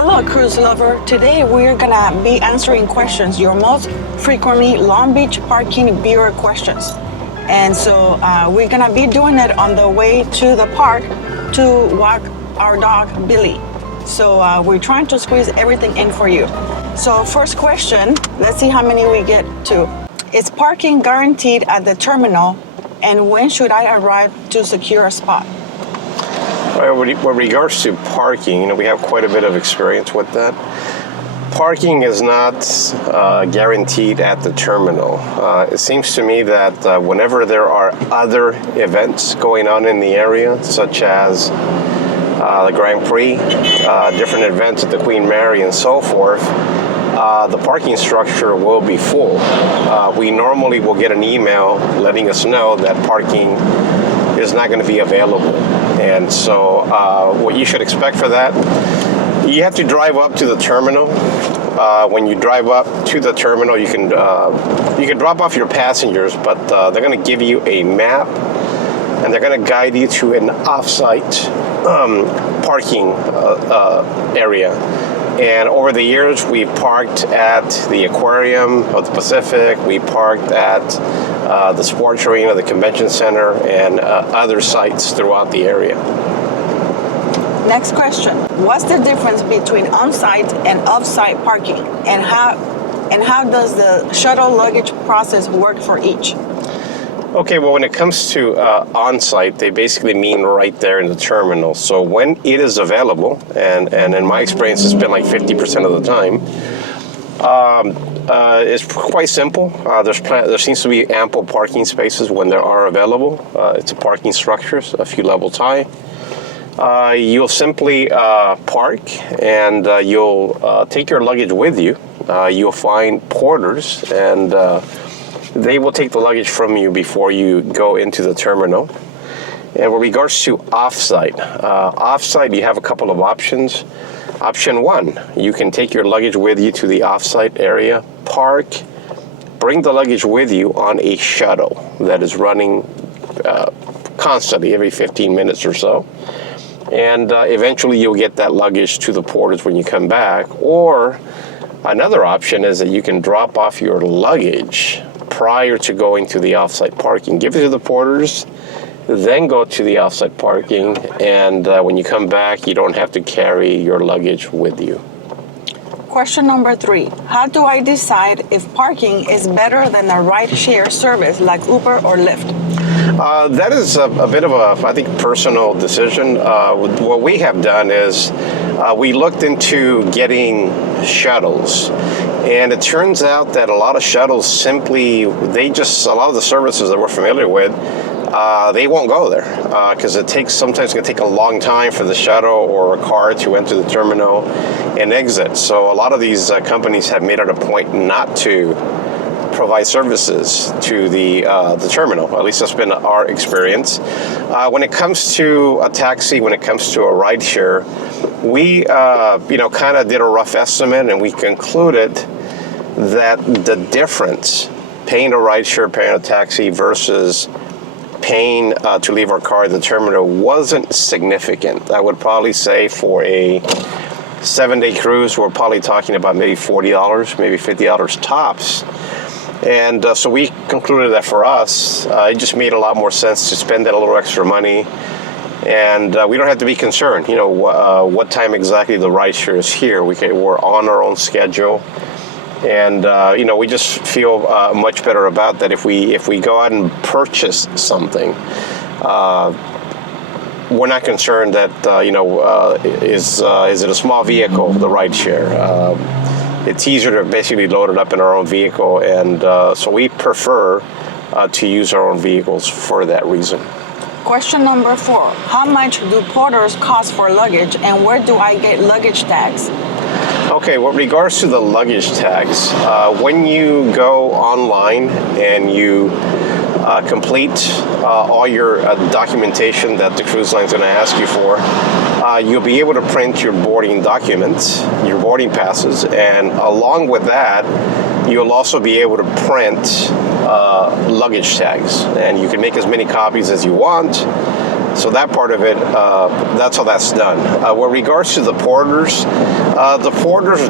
Hello, cruise lover. Today we're gonna be answering questions, your most frequently Long Beach parking bureau questions. And so we're gonna be doing it on the way to the park to walk our dog, Billy. So we're trying to squeeze everything in for you. So first question, let's see how many we get to. Is parking guaranteed at the terminal? And when should I arrive to secure a spot? With regards to parking, we have quite a bit of experience with that. Parking is not guaranteed at the terminal. It seems to me that whenever there are other events going on in the area, such as the Grand Prix, different events at the Queen Mary, and so forth, the parking structure will be full. We normally will get an email letting us know that parking is not going to be available. And so what you should expect for that, you have to drive up to the terminal. When you drive up to the terminal, you can drop off your passengers, but they're going to give you a map, and they're going to guide you to an off-site parking area. And over the years, we parked at the Aquarium of the Pacific. We parked at the sports arena, the convention center, and other sites throughout the area. Next question. What's the difference between on-site and off-site parking? And how does the shuttle luggage process work for each? Okay, well, when it comes to on-site, they basically mean right there in the terminal. So when it is available, and in my experience, it's been like 50% of the time, it's quite simple. There seems to be ample parking spaces when there are available. It's a parking structure, a few levels high. You'll simply park, and you'll take your luggage with you. You'll find porters, and they will take the luggage from you before you go into the terminal. And with regards to off-site, you have a couple of options. Option one, you can take your luggage with you to the off-site area, park, bring the luggage with you on a shuttle that is running constantly every 15 minutes or so. And eventually you'll get that luggage to the porters when you come back. Or another option is that you can drop off your luggage prior to going to the off-site parking. Give it to the porters, then go to the off-site parking, and when you come back, you don't have to carry your luggage with you. Question number 3. How do I decide if parking is better than a ride-share service like Uber or Lyft? That is a bit of a, I think, personal decision. What we have done is we looked into getting shuttles. And it turns out that a lot of shuttles simply, a lot of the services that we're familiar with, they won't go there because sometimes it can take a long time for the shuttle or a car to enter the terminal and exit. So a lot of these companies have made it a point not to provide services to the terminal. At least that's been our experience. When it comes to a taxi, when it comes to a rideshare, we kind of did a rough estimate, and we concluded that the difference paying a rideshare, paying a taxi versus paying to leave our car at the terminal wasn't significant. I would probably say for a 7-day cruise, we're probably talking about maybe $40, maybe $50 tops. And so we concluded that for us, it just made a lot more sense to spend that a little extra money. And we don't have to be concerned, what time exactly the rideshare is here. We're on our own schedule. And, we just feel much better about that. If we go out and purchase something, we're not concerned that, is it a small vehicle, the rideshare? It's easier to basically load it up in our own vehicle. And so we prefer to use our own vehicles for that reason. Question number 4. How much do porters cost for luggage, and where do I get luggage tags? Okay, with regards to the luggage tags, when you go online and you complete all your documentation that the cruise line is going to ask you for, you'll be able to print your boarding documents, your boarding passes, and along with that, you'll also be able to print luggage tags. And you can make as many copies as you want. So that part of it, that's how that's done. With regards to the porters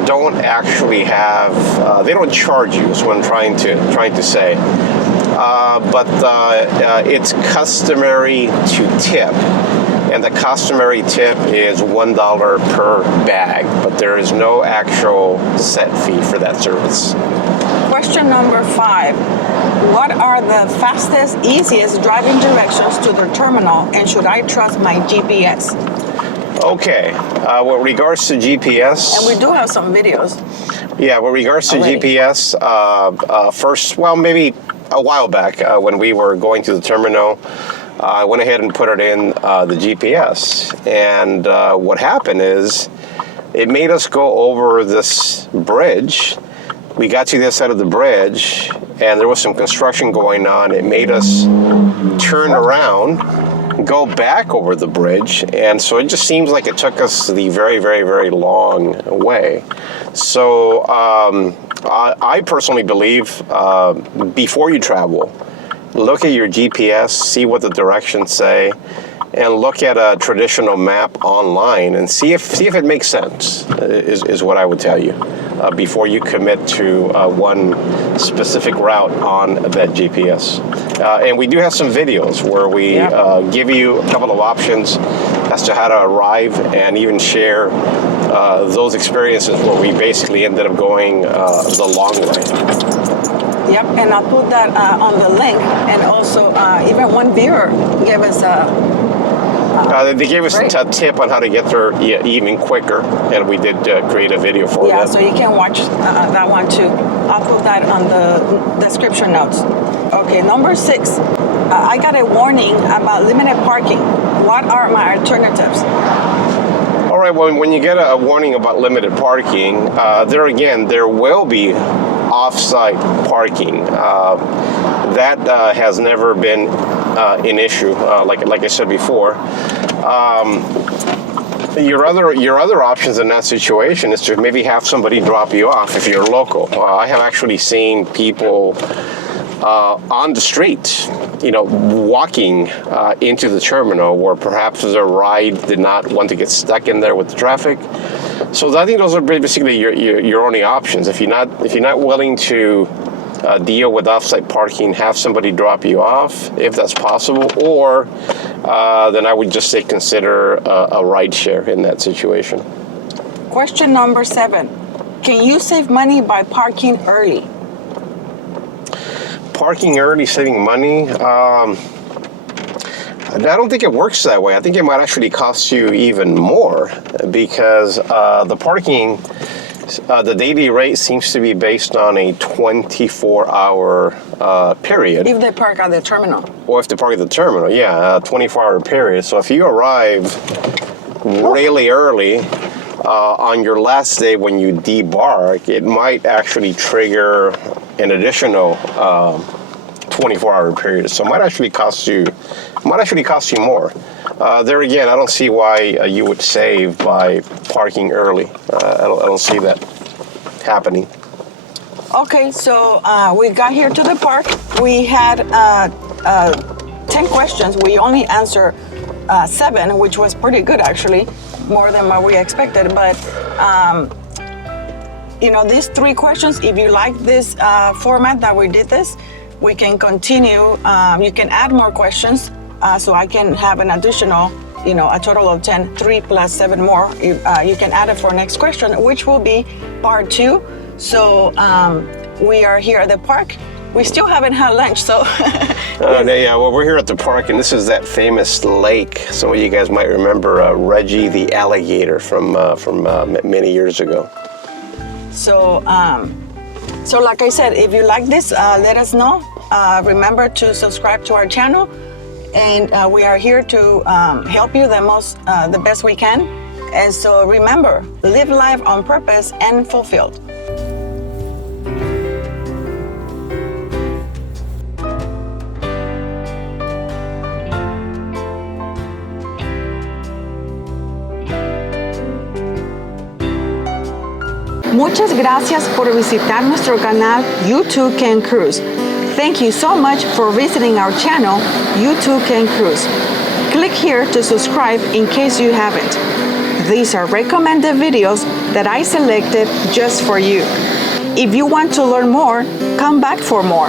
don't actually have, they don't charge you, is what I'm trying to say. But it's customary to tip. And the customary tip is $1 per bag, but there is no actual set fee for that service. Question number 5. What are the fastest, easiest driving directions to the terminal, and should I trust my GPS? Okay, with regards to GPS... And we do have some videos. Yeah, with regards to already. GPS, maybe a while back when we were going to the terminal, I went ahead and put it in the GPS, and what happened is it made us go over this bridge. We got to the other side of the bridge, and there was some construction going on. It made us turn around, go back over the bridge, and so it just seems like it took us the very, very, very long way. So I personally believe before you travel, look at your GPS, see what the directions say, and look at a traditional map online and see if it makes sense, is what I would tell you, before you commit to one specific route on that GPS. And we do have some videos where we give you a couple of options as to how to arrive and even share those experiences where we basically ended up going the long way. Yep, and I'll put that on the link. And also, even one viewer gave us they gave us a tip on how to get there even quicker, and we did create a video for them. Yeah, so you can watch that one too. I'll put that on the description notes. Okay, number 6. I got a warning about limited parking. What are my alternatives? All right, well, when you get a warning about limited parking, there will be off-site parking. That has never been an issue, like I said before. Your other options in that situation is to maybe have somebody drop you off if you're local. I have actually seen people on the street, walking into the terminal where perhaps their ride did not want to get stuck in there with the traffic. So I think those are basically your only options. If you're not willing to deal with off-site parking, have somebody drop you off if that's possible, or then I would just say consider a ride share in that situation. Question number 7. Can you save money by parking early? Parking early, saving money? I don't think it works that way. I think it might actually cost you even more because the parking, the daily rate seems to be based on a 24-hour period. If they park at the terminal. Or if they park at the terminal, yeah, a 24-hour period. So if you arrive really early on your last day when you debark, it might actually trigger an additional 24-hour period. So it might actually cost you more. There again, I don't see why you would save by parking early. I don't see that happening. Okay, so we got here to the park. We had 10 questions. We only answered 7, which was pretty good actually, more than what we expected. But these 3 questions, if you like this format that we did this, we can continue. You can add more questions, so I can have an additional, a total of 10, 3 plus 7 more. You can add it for next question, which will be part 2. So we are here at the park. We still haven't had lunch, so. Well, we're here at the park, and this is that famous lake. Some of you guys might remember Reggie the alligator from many years ago. So, like I said, if you like this, let us know. Remember to subscribe to our channel, and we are here to help you the best we can. And so remember, live life on purpose and fulfilled. Muchas gracias por visitar nuestro canal You Too Can Cruise. Thank you so much for visiting our channel You Too Can Cruise. click here to subscribe in case you haven't. These are recommended videos that I selected just for you. If you want to learn more, come back for more.